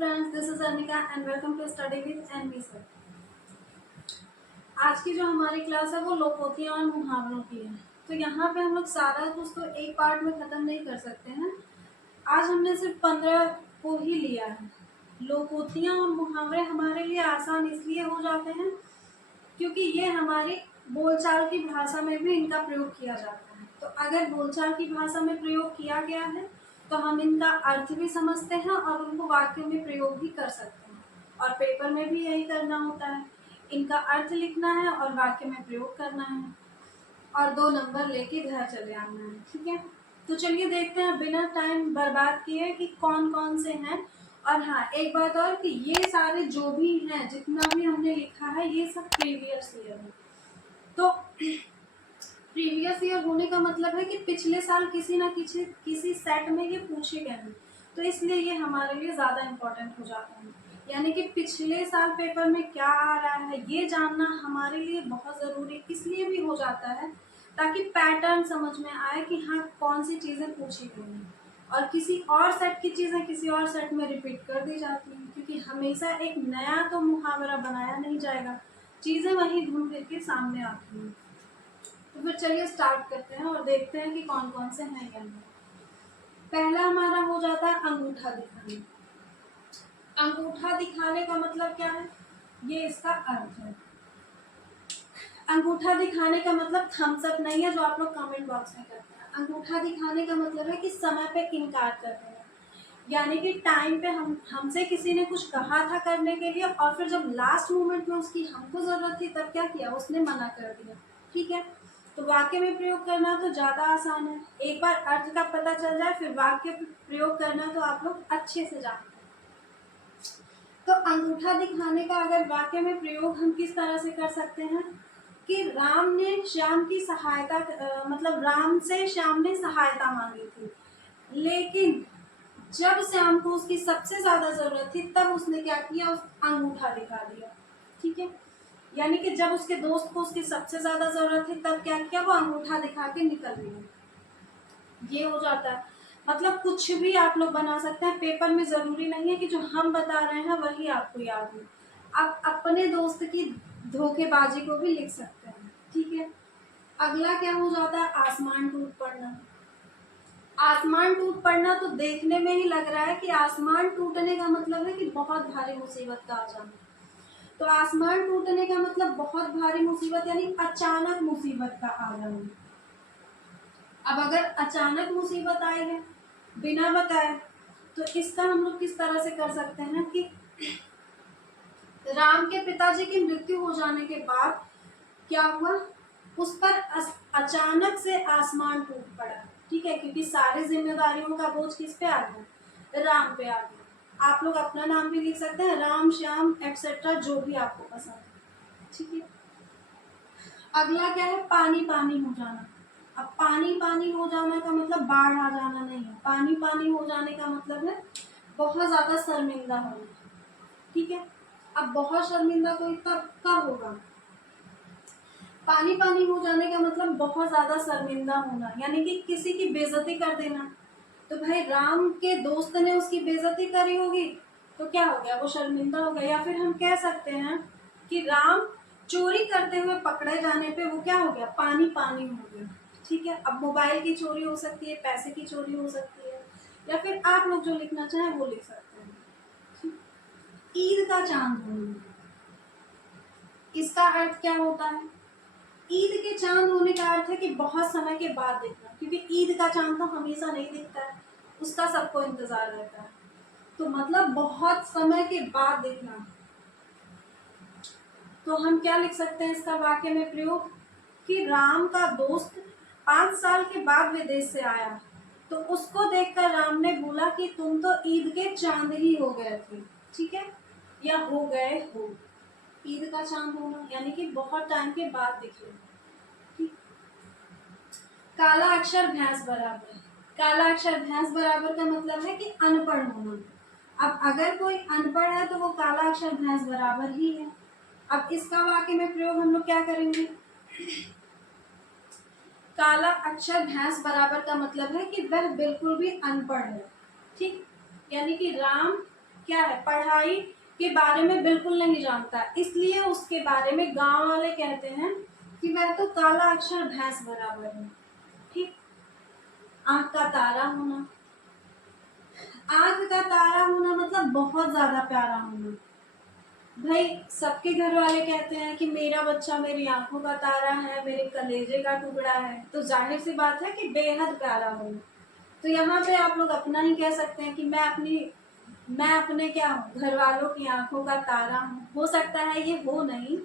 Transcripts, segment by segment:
friends, this is Anika and welcome to Study with NV Sir। आज की जो हमारी क्लास है वो लोकोक्तियाँ और मुहावरों की है। तो यहाँ पे हम लोग सारा कुछ तो एक पार्ट में ख़त्म नहीं कर सकते हैं। आज हमने सिर्फ 15 को ही लिया है। लोकोक्तियाँ और मुहावरे हमारे लिए आसान इसलिए हो जाते हैं क्योंकि ये हमारी बोलचाल की भाषा में भी इनका प्रयोग किया जाता है। तो अगर बोलचाल की भाषा में प्रयोग किया गया है तो हम इनका अर्थ भी समझते हैं और उनको वाक्य में प्रयोग भी कर सकते हैं। और पेपर में भी यही करना होता है, इनका अर्थ लिखना है और वाक्य में प्रयोग करना है और 2 नंबर लेके घर चले आना है। ठीक है, तो चलिए देखते हैं बिना टाइम बर्बाद किए कि कौन कौन से हैं। और हाँ, एक बात और कि ये सारे जो भी हैं, जितना भी हमने लिखा है, ये सब प्रीवियस ईयर है। तो प्रीवियस ईयर होने का मतलब है कि पिछले साल किसी ना किसी सेट में ये पूछे गए हैं, तो इसलिए ये हमारे लिए ज़्यादा इम्पोर्टेंट हो जाता है। यानी कि पिछले साल पेपर में क्या आ रहा है ये जानना हमारे लिए बहुत ज़रूरी इसलिए भी हो जाता है ताकि पैटर्न समझ में आए कि हाँ कौन सी चीज़ें पूछी गई हैं और किसी और सेट की चीज़ें किसी और सेट में रिपीट कर दी जाती हैं, क्योंकि हमेशा एक नया तो मुहावरा बनाया नहीं जाएगा, चीज़ें वहीं घूम फिर के सामने आती हैं। तो फिर चलिए स्टार्ट करते हैं और देखते हैं कि कौन कौन से हैं या नहीं। पहला हमारा हो जाता है अंगूठा दिखाने। अंगूठा दिखाने का मतलब क्या है, ये इसका अर्थ है। अंगूठा दिखाने का मतलब थम्स अप नहीं है जो आप लोग कमेंट बॉक्स में करते हैं। अंगूठा दिखाने का मतलब है कि समय पे इनकार कर देना, यानी कि टाइम पे हमसे किसी ने कुछ कहा था करने के लिए और फिर जब लास्ट मोमेंट में उसकी हमको ज़रूरत थी तब क्या किया, उसने मना कर दिया। ठीक है, तो वाक्य में प्रयोग करना तो ज़्यादा आसान है। एक बार अर्थ का पता चल जाए फिर वाक्य प्रयोग करना तो आप लोग अच्छे से जानते हैं। तो अंगूठा दिखाने का अगर वाक्य में प्रयोग हम किस तरह से कर सकते हैं कि राम ने श्याम की सहायता मतलब राम से श्याम ने सहायता मांगी थी, लेकिन जब श्याम को उसकी सबसे ज्यादा जरूरत थी तब उसने क्या किया, उस अंगूठा दिखा दिया। ठीक है, यानी कि जब उसके दोस्त को उसकी सबसे ज्यादा जरूरत थी तब क्या किया, वो अंगूठा दिखा के निकल गया। ये हो जाता है। मतलब कुछ भी आप लोग बना सकते हैं, पेपर में जरूरी नहीं है कि जो हम बता रहे हैं वही आपको याद हो। आप अपने दोस्त की धोखेबाजी को भी लिख सकते हैं। ठीक है, अगला क्या हो जाता है, आसमान टूट पड़ना। आसमान टूट पड़ना तो देखने में ही लग रहा है कि आसमान टूटने का मतलब है कि बहुत भारी मुसीबत का आ जाना। तो आसमान टूटने का मतलब बहुत भारी मुसीबत यानी अचानक मुसीबत का आ जाना। अब अगर अचानक मुसीबत आई है बिना बताए तो इसका हम लोग किस तरह से कर सकते हैं कि राम के पिताजी की मृत्यु हो जाने के बाद क्या हुआ, उस पर अचानक से आसमान टूट पड़ा। ठीक है, क्योंकि सारी जिम्मेदारियों का बोझ किस पे आ गया, राम पे आ गया। आप लोग अपना नाम भी लिख सकते हैं, राम श्याम एक्सेट्रा जो भी आपको पसंद है। ठीक है, अगला क्या है, पानी पानी हो जाना। अब पानी पानी हो जाना का मतलब बाढ़ आ जाना नहीं है, पानी पानी हो जाने का मतलब है बहुत ज्यादा शर्मिंदा होना। ठीक है, अब बहुत शर्मिंदा कोई तब कब होगा, पानी पानी हो जाने का मतलब बहुत ज्यादा शर्मिंदा होना, यानी कि किसी की बेइज्जती कर देना। तो भाई राम के दोस्त ने उसकी बेइज्जती करी होगी तो क्या हो गया, वो शर्मिंदा हो गया। या फिर हम कह सकते हैं कि राम चोरी करते हुए पकड़े जाने पे वो क्या हो गया, पानी पानी हो गया। ठीक है, अब मोबाइल की चोरी हो सकती है, पैसे की चोरी हो सकती है, या फिर आप लोग जो लिखना चाहें वो लिख सकते हैं। ईद का चांद होना, इसका अर्थ क्या होता है, ईद के चांद होने का अर्थ है कि बहुत समय के बाद देखना, क्योंकि ईद का चांद तो हमेशा नहीं दिखता है, उसका सबको इंतजार रहता है। तो मतलब बहुत समय के बाद देखना। तो हम क्या लिख सकते हैं इसका वाक्य में प्रयोग कि राम का दोस्त 5 साल के बाद विदेश से आया तो उसको देखकर राम ने बोला कि तुम तो ईद के चांद ही हो गए थे। ठीक है, या हो गए हो, ईद का चांद होना यानी कि बहुत टाइम के बाद दिखे। काला अक्षर भैंस बराबर, काला अक्षर भैंस बराबर का मतलब है कि अनपढ़ होना। अब अगर कोई अनपढ़ है तो वो काला अक्षर भैंस बराबर ही है। अब इसका वाक्य में प्रयोग हम लोग क्या करेंगे, काला अक्षर भैंस बराबर का मतलब है कि वह बिल्कुल भी अनपढ़ है। ठीक, यानी कि राम क्या है, पढ़ाई के बारे में बिल्कुल नहीं जानता, इसलिए उसके बारे में गांव वाले कहते हैं कि वह तो काला अक्षर भैंस बराबर है। ठीक। आंख का तारा होना, आंख का तारा होना मतलब बहुत ज्यादा प्यारा होना। भाई सबके घर वाले कहते हैं कि मेरा बच्चा मेरी आंखों का तारा है, मेरे कलेजे का टुकड़ा है, तो जाहिर सी बात है कि बेहद प्यारा हो। तो यहाँ पे आप लोग अपना ही कह सकते हैं कि मैं अपने क्या हूँ, घर वालों की आंखों का तारा हूँ। हो सकता है ये हो नहीं,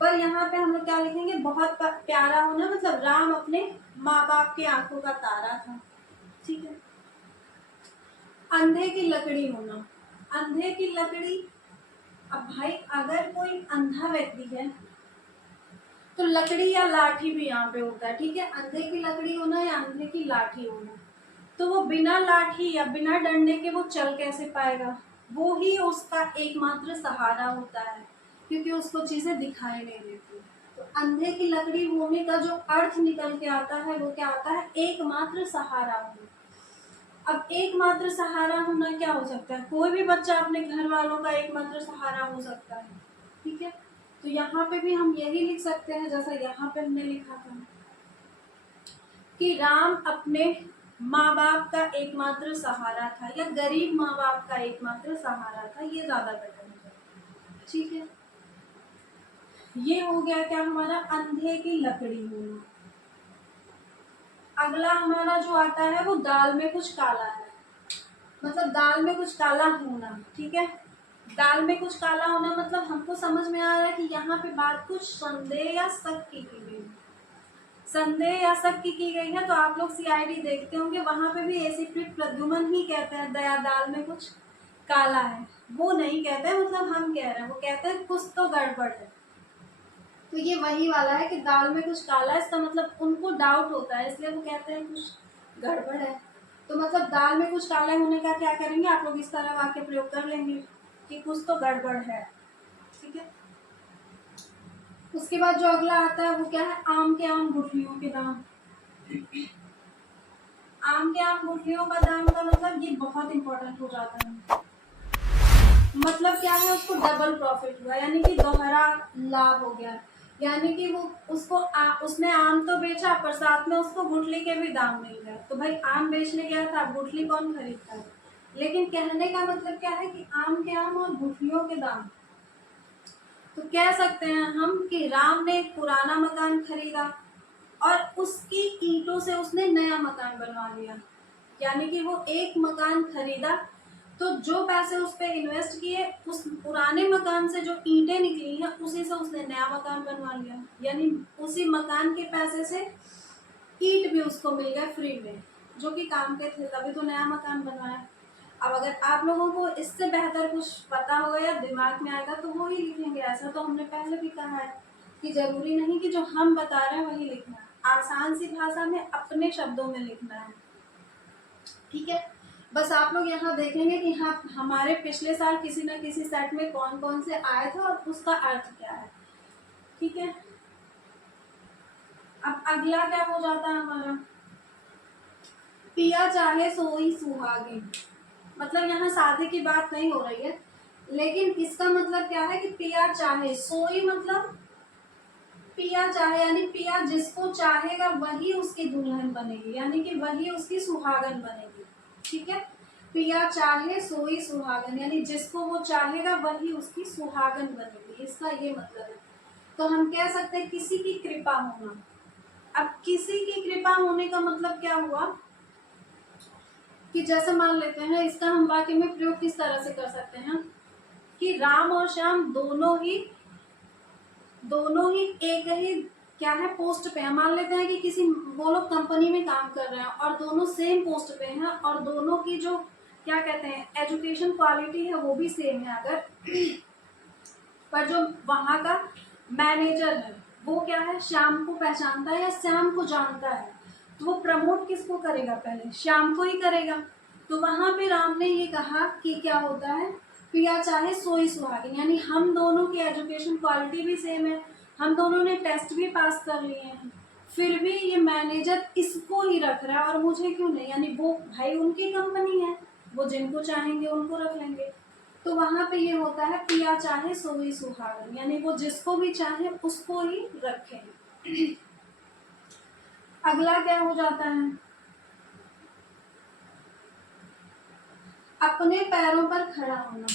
पर यहाँ पे हम लोग क्या लिखेंगे, बहुत प्यारा होना मतलब राम अपने माँ बाप की आंखों का तारा था। ठीक है। अंधे की लकड़ी होना, अंधे की लकड़ी, अब भाई अगर कोई अंधा व्यक्ति है तो लकड़ी या लाठी भी यहाँ पे होता है। ठीक है। अंधे की लकड़ी होना या अंधे की लाठी होना, तो वो बिना लाठी या बिना डंडे के वो चल कैसे पाएगा, वो ही उसका एकमात्र सहारा होता है, क्योंकि उसको चीजें दिखाई नहीं देती। तो अंधे की लकड़ी होने का जो अर्थ निकल के आता है वो क्या आता है, एकमात्र सहारा होना। अब एकमात्र सहारा होना क्या हो सकता है, कोई भी बच्चा अपने घर वालों का एकमात्र सहारा हो सकता है। ठीक है। तो यहाँ पे भी हम यही लिख सकते हैं जैसा यहाँ पे हमने लिखा था कि राम अपने माँ बाप का एकमात्र सहारा था, या गरीब माँ बाप का एकमात्र सहारा था, ये ज्यादा बेटर है। ठीक है। ये हो गया क्या हमारा, अंधे की लकड़ी होना। अगला हमारा जो आता है वो दाल में कुछ काला है, मतलब दाल में कुछ काला होना। ठीक है। दाल में कुछ काला होना मतलब हमको समझ में आ रहा है कि यहाँ पे बात कुछ संदेह या शक की गई है। संदेह या शक की गई है, तो आप लोग सीआईडी देखते होंगे, वहां पे भी एसीपीट प्रद्युमन ही कहते हैं दया दाल में कुछ काला है, वो नहीं कहते हैं, मतलब हम कह रहे हैं, वो कहते हैं कुछ तो गड़बड़ है। तो ये वही वाला है कि दाल में कुछ काला है, इसका मतलब उनको डाउट होता है, इसलिए वो कहते हैं कुछ गड़बड़ है। तो मतलब दाल में कुछ काला होने का क्या करेंगे आप लोग, इस तरह वाक्य प्रयोग कर लेंगे कि कुछ तो गड़बड़ है। ठीक है। उसके बाद जो अगला आता है वो क्या है, आम के आम गुठलियों के दाम। आम के आम गुठलियों का दाम का मतलब ये बहुत इंपॉर्टेंट हो जाता है। मतलब क्या है, उसको डबल प्रॉफिट हुआ, यानी कि दोहरा लाभ हो गया। यानी कि वो उसने आम तो बेचा पर साथ में उसको गुठली के भी दाम मिल गए। तो भाई आम बेचने गया था, गुठली कौन खरीदता है। लेकिन कहने का मतलब क्या है कि आम के आम और गुठलियों के दाम। तो कह सकते हैं हम कि राम ने एक पुराना मकान खरीदा और उसकी ईंटों से उसने नया मकान बनवा लिया। यानी कि वो एक मकान खरीदा, तो जो पैसे उस पर इन्वेस्ट किए, उस पुराने मकान से जो ईंटें निकली हैं उसी से उसने नया मकान बनवा लिया। यानी उसी मकान के पैसे से ईंट भी उसको मिल गए फ्री में, जो कि काम के थे, तभी तो नया मकान बनवाया। अब अगर आप लोगों को इससे बेहतर कुछ पता होगा या दिमाग में आएगा तो वो ही लिखेंगे। ऐसा तो हमने पहले भी कहा है कि जरूरी नहीं कि जो हम बता रहे हैं वही लिखना है, आसान सी भाषा में अपने शब्दों में लिखना है। ठीक है। बस आप लोग यहाँ देखेंगे कि हाँ हमारे पिछले साल किसी न किसी सेट में कौन कौन से आए थे और उसका अर्थ क्या है। ठीक है। अब अगला क्या हो जाता है हमारा, पिया चाहे सोई सुहागिन। मतलब यहाँ शादी की बात नहीं हो रही है, लेकिन इसका मतलब क्या है कि पिया चाहे, सोई मतलब पिया चाहे, यानी पिया जिसको चाहेगा वही उसकी दुल्हन बनेगी, यानी कि वही उसकी सुहागन बनेगी। ठीक है। पिया चाहे सोई सुहागन, यानी जिसको वो चाहेगा वही उसकी सुहागन बनेगी, इसका ये मतलब है। तो हम कह सकते हैं किसी की कृपा होना। अब किसी की कृपा होने का मतलब क्या हुआ कि जैसे मान लेते हैं, इसका हम वाक्य में प्रयोग किस तरह से कर सकते हैं कि राम और श्याम दोनों ही एक ही क्या है पोस्ट पे है। मान लेते हैं कि किसी वो लोग कंपनी में काम कर रहे हैं और दोनों सेम पोस्ट पे हैं और दोनों की जो क्या कहते हैं एजुकेशन क्वालिटी है वो भी सेम है। अगर पर जो वहाँ का मैनेजर है वो क्या है, श्याम को पहचानता है या श्याम को जानता है, तो वो प्रमोट किसको करेगा, पहले श्याम को ही करेगा। तो वहां पे राम ने ये कहा कि क्या होता है, पिया चाहे सोई सुहागिन, यानी हम दोनों की एजुकेशन क्वालिटी भी सेम है, हम दोनों ने टेस्ट भी पास कर लिए हैं, फिर भी ये मैनेजर इसको ही रख रहा है और मुझे क्यों नहीं। यानी वो भाई उनकी कंपनी है, वो जिनको चाहेंगे उनको रख लेंगे। तो वहाँ पे ये होता है पिया चाहे सोई सुहागन, यानी वो जिसको भी चाहे उसको ही रखे। अगला क्या हो जाता है, अपने पैरों पर खड़ा होना।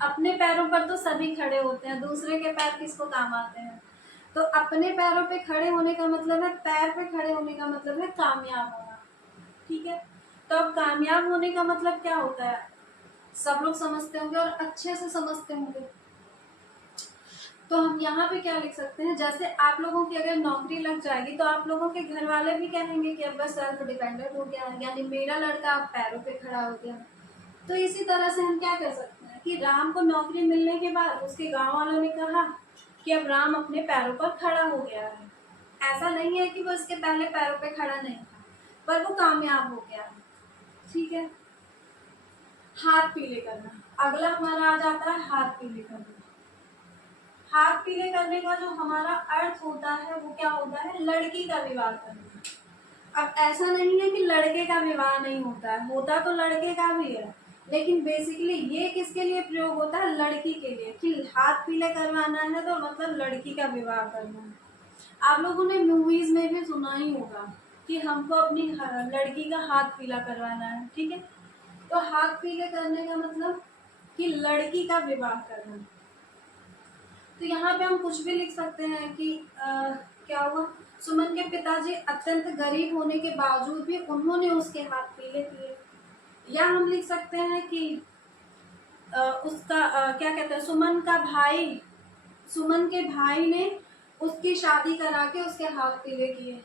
अपने पैरों पर तो सभी खड़े होते हैं, दूसरे के पैर किसको काम आते हैं। तो अपने पैरों पे खड़े होने का मतलब है, पैर पे खड़े होने का मतलब है कामयाब होना। ठीक है, तो अब कामयाब होने का मतलब क्या होता है, सब लोग समझते होंगे और अच्छे से समझते होंगे। तो हम यहाँ पे क्या लिख सकते हैं, जैसे आप लोगों की अगर नौकरी लग जाएगी तो आप लोगों के घर वाले भी कहेंगे कि अब बस सेल्फ डिपेंडेंट हो गया, यानी मेरा लड़का अब पैरों पे खड़ा हो गया। तो इसी तरह से हम क्या कर सकते हैं कि राम को नौकरी मिलने के बाद उसके गांव वालों ने कहा कि अब राम अपने पैरों पर खड़ा हो गया है। ऐसा नहीं है कि वो इसके पहले पैरों पे खड़ा नहीं था, पर वो कामयाब हो गया है। ठीक है, हाथ पीले करना, अगला हमारा आ जाता है हाथ पीले करना। हाथ पीले करने का जो हमारा अर्थ होता है वो क्या होता है, लड़की का विवाह करना। अब ऐसा नहीं है कि लड़के का विवाह नहीं होता है, होता तो लड़के का भी है, लेकिन बेसिकली ये किसके लिए प्रयोग होता है, लड़की के लिए, कि हाथ पीले करवाना है तो मतलब लड़की का विवाह करना है। आप लोगों ने मूवीज में भी सुना ही होगा कि हमको अपनी लड़की का हाथ पीला करवाना है। ठीक है, तो हाथ पीले करने का मतलब कि लड़की का विवाह करना। तो यहाँ पे हम कुछ भी लिख सकते हैं कि क्या हुआ, सुमन के पिताजी अत्यंत गरीब होने के बावजूद भी उन्होंने उसके हाथ पीले किए। या हम लिख सकते हैं कि उसका क्या कहते हैं, सुमन के भाई ने उसकी शादी करा के उसके हाथ पीले किए।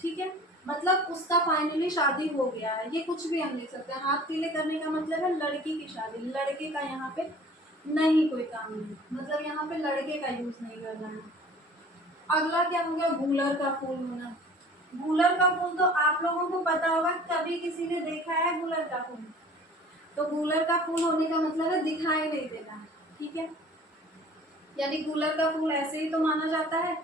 ठीक है, मतलब उसका फाइनली शादी हो गया है, ये कुछ भी हम लिख सकते हैं। हाथ पीले करने का मतलब है लड़की की शादी, लड़के का यहाँ पे नहीं कोई काम नहीं, मतलब यहाँ पे लड़के का यूज नहीं करना है। अगला क्या हो गया, गूलर का फूल होना। गूलर का फूल तो आप लोगों को पता होगा, कभी किसी ने देखा है गूलर का फूल? तो गूलर का फूल होने का मतलब है दिखाई नहीं देना। ठीक है, यानी गूलर का फूल ऐसे ही तो माना जाता है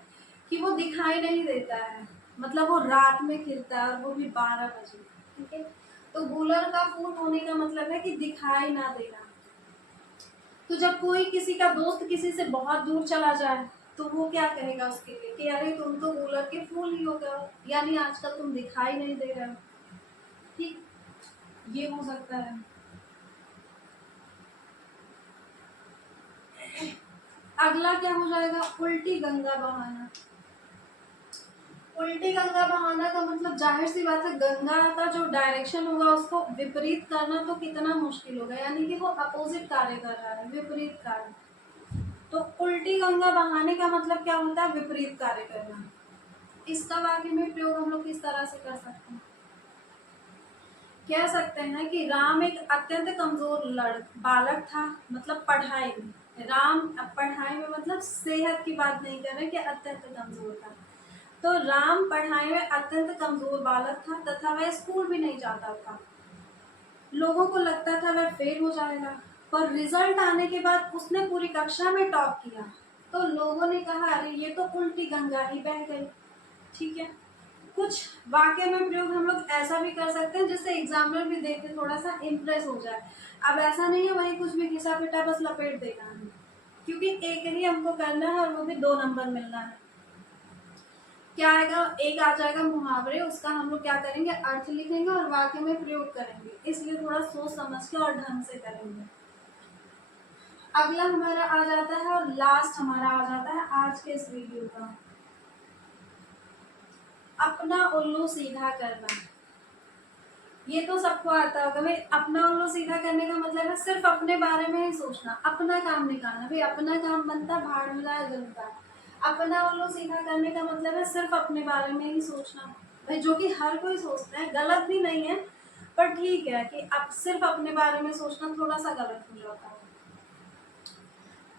कि वो दिखाई नहीं देता है, मतलब वो रात में खिलता है और वो भी 12 बजे। ठीक है, तो गूलर का फूल होने का मतलब है कि दिखाई ना देना। तो जब कोई किसी का दोस्त किसी से बहुत दूर चला जाए तो वो क्या कहेगा उसके लिए कि अरे तुम तो गूलर के फूल ही हो गए, यानी आजकल तुम दिखाई नहीं दे रहे हो। ठीक, ये हो सकता है। अगला क्या हो जाएगा, उल्टी गंगा बहाना। उल्टी गंगा बहाना का मतलब जाहिर सी बात है, गंगा का जो डायरेक्शन होगा उसको विपरीत करना तो कितना मुश्किल होगा, यानी कि वो अपोजिट कार्य कर रहा है, विपरीत कार्य। तो उल्टी गंगा बहाने का मतलब क्या होता है, विपरीत कार्य करना। इसका वाक्य में प्रयोग हम लोग किस तरह से कर सकते हैं, कह सकते हैं कि राम एक अत्यंत कमजोर बालक था, मतलब पढ़ाई में। राम पढ़ाई में मतलब सेहत की बात नहीं कर रहे कि अत्यंत कमजोर था। तो राम पढ़ाई में अत्यंत कमजोर बालक था तथा वह स्कूल भी नहीं जाता था। लोगों को लगता था वह फेल हो जाएगा, पर रिजल्ट आने के बाद उसने पूरी कक्षा में टॉप किया। तो लोगों ने कहा अरे ये तो उल्टी गंगा ही बह गई। ठीक है, कुछ वाक्य में प्रयोग हम लोग ऐसा भी कर सकते हैं जिससे एग्जामिनर भी देख के थोड़ा सा इम्प्रेस हो जाए। अब ऐसा नहीं है वही कुछ भी घिसा पिटा बस लपेट देगा हमें, क्योंकि एक ही हमको करना है और वो भी 2 नंबर मिलना है। क्या आएगा, एक आ जाएगा मुहावरे, उसका हम लोग क्या करेंगे, अर्थ लिखेंगे और वाक्य में प्रयोग करेंगे, इसलिए थोड़ा सोच समझ के और ढंग से करेंगे। अगला हमारा आ जाता है और लास्ट हमारा आ जाता है आज के इस वीडियो का, अपना उल्लू सीधा करना। ये तो सबको आता होगा भाई, अपना उल्लू सीधा करने का मतलब है सिर्फ अपने बारे में ही सोचना, अपना काम निकालना। भाई अपना काम बनता भाड़ में जाए जनता। अपना उल्लू सीधा करने का मतलब है सिर्फ अपने बारे में ही सोचना, भाई जो कि हर कोई सोचता है, गलत भी नहीं है, पर ठीक है कि अब सिर्फ अपने बारे में सोचना थोड़ा सा गलत हो जाता है।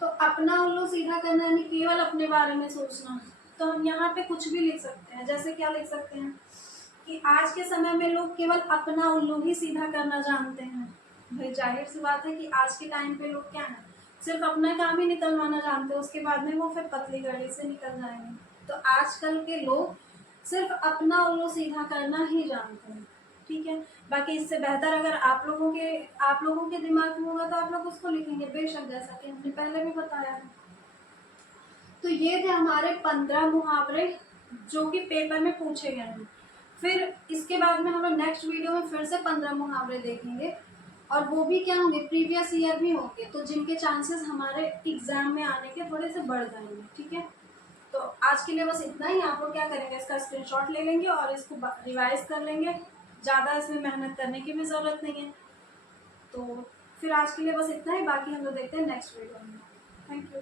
तो अपना उल्लू सीधा करना यानी केवल अपने बारे में सोचना। तो हम यहाँ पे कुछ भी लिख सकते हैं, जैसे क्या लिख सकते हैं कि आज के समय में लोग केवल अपना उल्लू ही सीधा करना जानते हैं। भाई जाहिर सी बात है कि आज के टाइम पे लोग क्या है, सिर्फ अपना काम ही निकलवाना जानते हैं, उसके बाद में वो फिर पतली गली से निकल जाएंगे। तो आजकल के लोग सिर्फ अपना उल्लू सीधा करना ही जानते हैं। ठीक है। बाकी इससे बेहतर अगर आप लोगों के दिमाग में होगा तो आप लोग उसको लिखेंगे बेशक, जैसा कि हमने पहले भी बताया है। तो ये थे हमारे 15 मुहावरे जो कि पेपर में पूछे गए हैं। फिर इसके बाद में हम लोग नेक्स्ट वीडियो में फिर से 15 मुहावरे देखेंगे, और वो भी क्या होंगे, प्रीवियस ईयर भी होंगे, तो जिनके चांसेस हमारे एग्जाम में आने के थोड़े से बढ़ जाएंगे। ठीक है, तो आज के लिए बस इतना ही। आप लोग क्या करेंगे, इसका स्क्रीनशॉट ले लेंगे और इसको रिवाइज कर लेंगे, ज़्यादा इसमें मेहनत करने की भी ज़रूरत नहीं है। तो फिर आज के लिए बस इतना ही, बाकी हम लोग देखते हैं नेक्स्ट वीडियो में। Thank you.